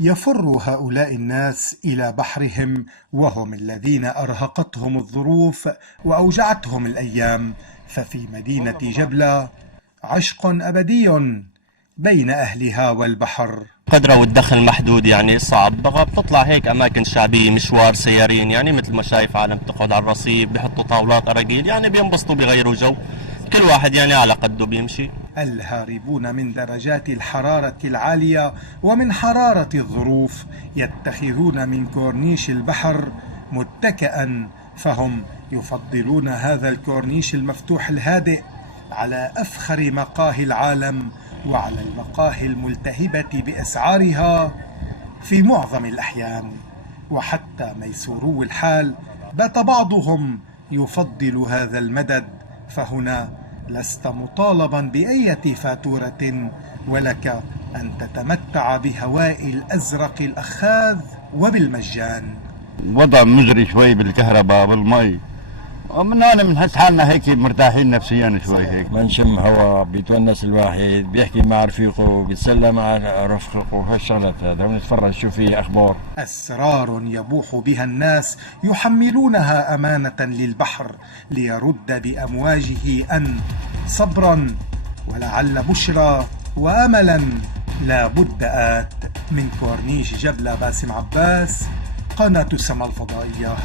يفر هؤلاء الناس إلى بحرهم وهم الذين أرهقتهم الظروف وأوجعتهم الأيام، ففي مدينة جبلة عشق أبدي بين أهلها والبحر. قدرة والدخل محدود، يعني صعب. بتطلع هيك أماكن شعبية، مشوار سيارين، يعني مثل ما شايف عالم تقعد على الرصيف، بيحطوا طاولات أراجيل، يعني بينبسطوا بيغيروا جو، كل واحد يعني على قده بيمشي. الهاربون من درجات الحرارة العالية ومن حرارة الظروف يتخذون من كورنيش البحر متكئا، فهم يفضلون هذا الكورنيش المفتوح الهادئ على أفخر مقاهي العالم وعلى المقاهي الملتهبة بأسعارها في معظم الأحيان. وحتى ميسورو الحال بات بعضهم يفضل هذا المدد، فهنا لست مطالبا بأية فاتورة، ولك أن تتمتع بهواء الأزرق الأخاذ وبالمجان. وضع مزري شوي بالكهرباء والمي، ومن هون بنحس حالنا هيك مرتاحين نفسيا شوي هيك. بنشم هوا، بيتونس الواحد، بيحكي مع رفيقه، بيتسلى مع رفقه، وهالشغلات هذا، ونتفرج شو في أخبار. أسرار يبوح بها الناس يحملونها أمانة للبحر ليرد بأمواجه أن صبرا ولعل بشرى وأملا لا بد آت. من كورنيش جبلة، باسم عباس، قناة السما الفضائية.